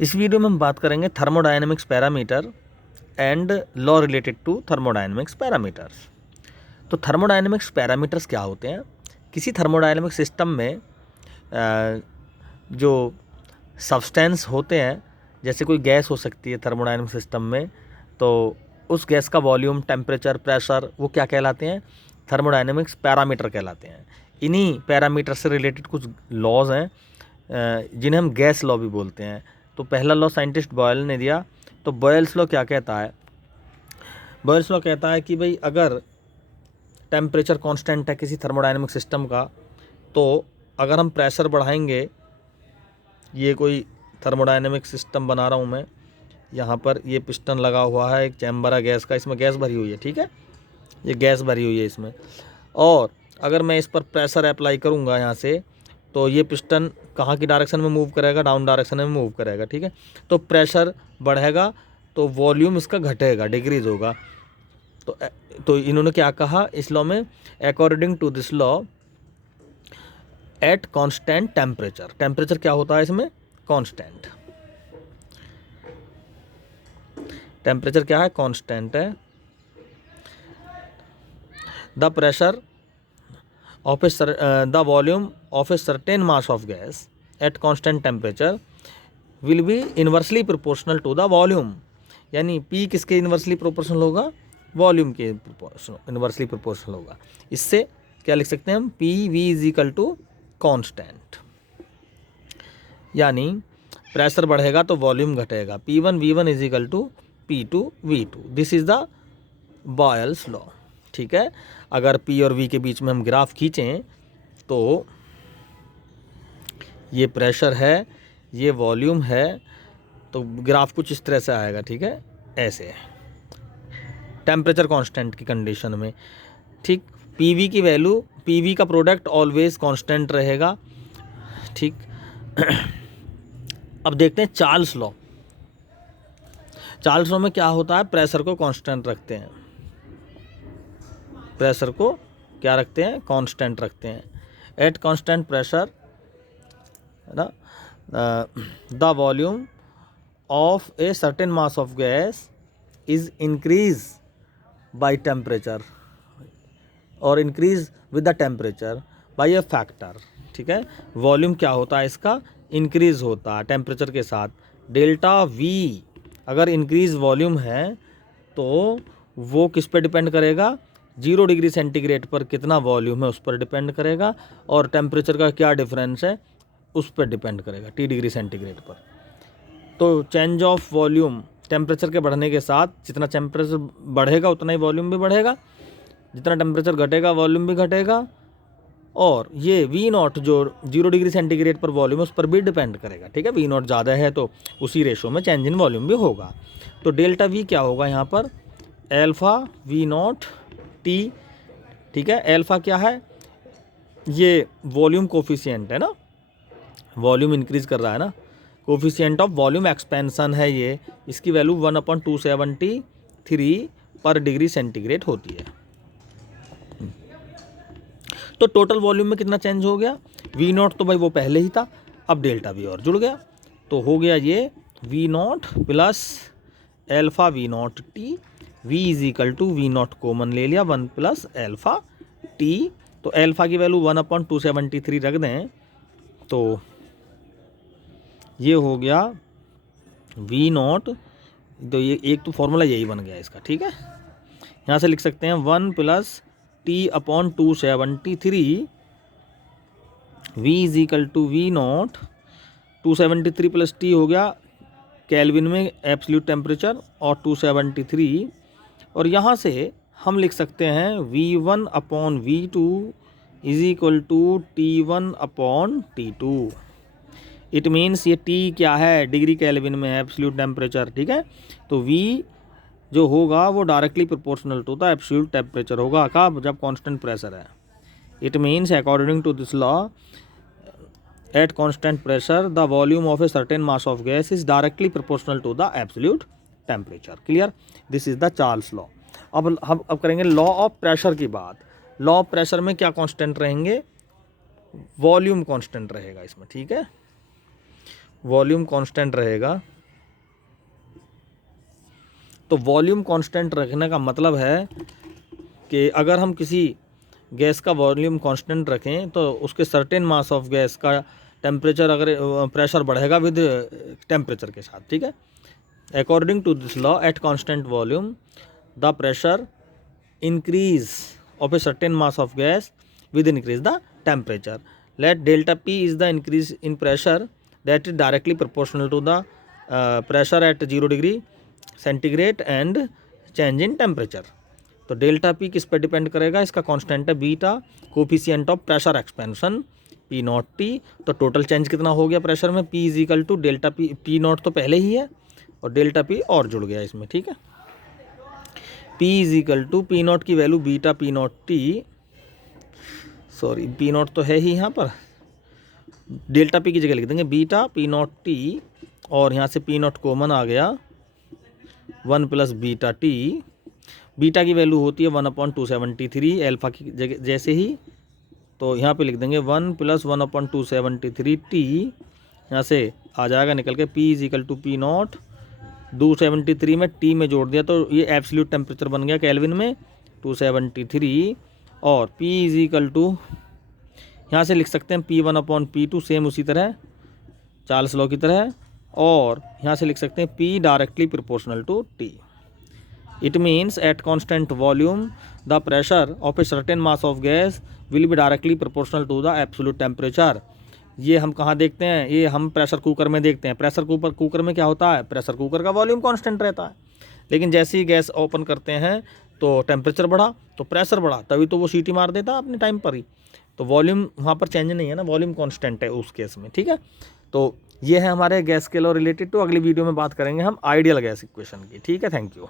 इस वीडियो में हम बात करेंगे thermodynamics parameter and law related to thermodynamics parameters. तो थर्मोडायनेमिक्स पैरामीटर्स क्या होते हैं? किसी थर्मोडायनेमिक सिस्टम में जो सब्सटेंस होते हैं, जैसे कोई गैस हो सकती है थर्मोडायनेमिक सिस्टम में, तो उस गैस का वॉल्यूम, टेम्परेचर, प्रेशर, वो क्या कहलाते हैं? थर्मोडायनेमिक्स पैरामीटर कहलाते हैं। इन्हीं पैरामीटर से रिलेटेड कुछ लॉज हैं जिन्हें हम गैस लॉ भी बोलते हैं। तो पहला लॉ साइंटिस्ट बॉयल ने दिया। तो बॉयल्स लॉ क्या कहता है? बॉयल्स लॉ कहता है कि भाई अगर टेम्परेचर कांस्टेंट है किसी थर्मोडायनेमिक सिस्टम का, तो अगर हम प्रेशर बढ़ाएंगे, ये कोई थर्मोडायनेमिक सिस्टम बना रहा हूँ मैं, यहाँ पर ये पिस्टन लगा हुआ है, एक चैम्बर है गैस का, इसमें गैस भरी हुई है, ठीक है, ये गैस भरी हुई है इसमें, और अगर मैं इस पर प्रेशर अप्लाई करूँगा यहाँ से, तो ये पिस्टन कहाँ की डायरेक्शन में मूव करेगा? डाउन डायरेक्शन में मूव करेगा, ठीक है। तो प्रेशर बढ़ेगा तो वॉल्यूम इसका घटेगा, डिक्रीज होगा। तो इन्होंने क्या कहा इस लॉ में? According to this law, at constant temperature, temperature क्या होता है इसमें? कांस्टेंट। टेम्परेचर क्या है? कांस्टेंट है। The pressure of the volume of a certain mass of gas at constant temperature will be inversely proportional to the volume। यानी P किसके inversely proportional होगा? वॉल्यूम के इन्वर्सली प्रोपोर्शनल होगा। इससे क्या लिख सकते हैं हम? P V is equal to constant. यानी प्रेशर बढ़ेगा तो वॉल्यूम घटेगा। P1 V1 is equal to P2 V2। This is the Boyle's law, ठीक है। अगर P और V के बीच में हम ग्राफ खींचें तो ये प्रेशर है, ये वॉल्यूम है, तो ग्राफ कुछ इस तरह से आएगा, ठीक है, ऐसे टेम्परेचर कांस्टेंट की कंडीशन में, ठीक। PV की वैल्यू, PV का प्रोडक्ट ऑलवेज कांस्टेंट रहेगा, ठीक। अब देखते हैं चार्ल्स लॉ। चार्ल्स लॉ में क्या होता है? प्रेशर को कांस्टेंट रखते हैं, प्रेशर को क्या रखते हैं? कांस्टेंट रखते हैं। एट कांस्टेंट प्रेशर, है ना, the volume of a certain mass of gas is increase by temperature और increase with the temperature by a factor, ठीक है। वॉल्यूम क्या होता है इसका? इंक्रीज होता है टेम्परेचर के साथ। डेल्टा वी, अगर इंक्रीज वॉल्यूम है तो वो किस पे डिपेंड करेगा? 0 डिग्री सेंटीग्रेड पर कितना वॉल्यूम है उस पर डिपेंड करेगा, और टेम्परेचर का क्या डिफरेंस है उस पर डिपेंड करेगा, T डिग्री सेंटीग्रेड पर। तो चेंज ऑफ वॉल्यूम, टेम्परेचर के बढ़ने के साथ जितना टेम्परेचर बढ़ेगा उतना ही वॉल्यूम भी बढ़ेगा, जितना टेम्परेचर घटेगा वॉल्यूम भी घटेगा, और ये V0 जो 0 डिग्री सेंटीग्रेड पर वॉल्यूम है उस पर भी डिपेंड करेगा, ठीक है। V0 ज़्यादा है तो उसी रेशो में चेंज इन वॉल्यूम भी होगा। तो डेल्टा V क्या होगा यहाँ पर? एल्फा V0 T, ठीक है। एल्फा क्या है? ये वॉल्यूम कोफिशिएंट है ना, वॉल्यूम इंक्रीज कर रहा है ना, कोफिशिएंट ऑफ वॉल्यूम एक्सपेंशन है ये, इसकी वैल्यू 1/273 पर डिग्री सेंटीग्रेड होती है। तो टोटल वॉल्यूम में कितना चेंज हो गया? V0 तो भाई वो पहले ही था, अब डेल्टा V और जुड़ गया, तो हो गया ये V0 plus alpha V0 T। V is equal to V0 common ले लिया, 1 प्लस एल्फा T। तो एल्फा की वैल्यू 1/273 रख दें तो ये हो गया V0। तो ये एक तो फॉर्मूला यही बन गया इसका, ठीक है। यहाँ से लिख सकते हैं 1 plus T/273, V is equal to V0, 273 plus T हो गया केल्विन में एब्सोल्यूट टेम्परेचर, और 273, और यहाँ से हम लिख सकते हैं V1/V2 is equal to T1/T2। It means ये T क्या है? डिग्री केल्विन में है, एब्सोल्यूट टेम्परेचर, ठीक है। तो V जो होगा वो directly proportional to the absolute temperature होगा, कब? जब कांस्टेंट प्रेशर है। It means according to this law, at constant pressure the volume of a certain mass of gas is directly proportional to the absolute temperature. Clear? This is the Charles law. अब हम करेंगे law of pressure की बात। Law of pressure में क्या constant रहेंगे? Volume constant रहेगा इसमें, ठीक है। वॉल्यूम कांस्टेंट रहेगा। तो वॉल्यूम कांस्टेंट रखने का मतलब है कि अगर हम किसी गैस का वॉल्यूम कांस्टेंट रखें तो उसके सर्टेन मास ऑफ गैस का टेम्परेचर अगर प्रेशर बढ़ेगा विद टेम्परेचर के साथ, ठीक है। According to this law at constant volume the pressure increase of a certain mass of gas with increase the temperature. Let delta P is the increase in pressure that is directly proportional to the pressure at 0 degree centigrade and change in temperature. तो delta P किस पे depend करेगा, इसका constant है beta, coefficient of pressure expansion P naught T. तो total change कितना हो गया प्रेशर में, P is equal to delta P, P naught तो पहले ही है और डेल्टा पी और जुड़ गया इसमें, ठीक है। P is equal to P naught की value beta P naught T, sorry P naught तो है ही यहाँ पर, डेल्टा पी की जगह लिख देंगे बीटा पी नॉट टी और यहाँ से पी नॉट कॉमन आ गया 1 प्लस बीटा टी। बीटा की वैल्यू होती है 1/273 अल्फा की जगह जैसे ही, तो यहाँ पे लिख देंगे 1 प्लस 1/273 टी, यहाँ से आ जाएगा निकल के P is equal to P naught, 273 में टी में जोड़ दिया तो ये एब्सोल्यूट टेम्परेचर बन गया केल्विन में 273, और P इज इक्वल टू यहाँ से लिख सकते हैं P1/P2 सेम उसी तरह चार्ल्स लॉ की तरह, और यहाँ से लिख सकते हैं P directly proportional to T। It means at constant volume the pressure of a certain mass of gas will be directly proportional to the absolute temperature। ये हम कहाँ देखते हैं, ये हम प्रेशर कुकर में देखते हैं। प्रेशर कुकर में क्या होता है, प्रेशर कुकर का वॉल्यूम कांस्टेंट रहता है, लेकिन जैसे ही गैस ओपन करते हैं तो टेम्परेचर बढ़ा तो प्रेशर बढ़ा, तभी तो वो सीटी मार देता है अपने टाइम पर ही। तो वॉल्यूम वहाँ पर चेंज नहीं है ना, वॉल्यूम कांस्टेंट है उस केस में, ठीक है। तो ये है हमारे गैस के लॉ रिलेटेड। तो अगली वीडियो में बात करेंगे हम आइडियल गैस इक्वेशन की, ठीक है। Thank you.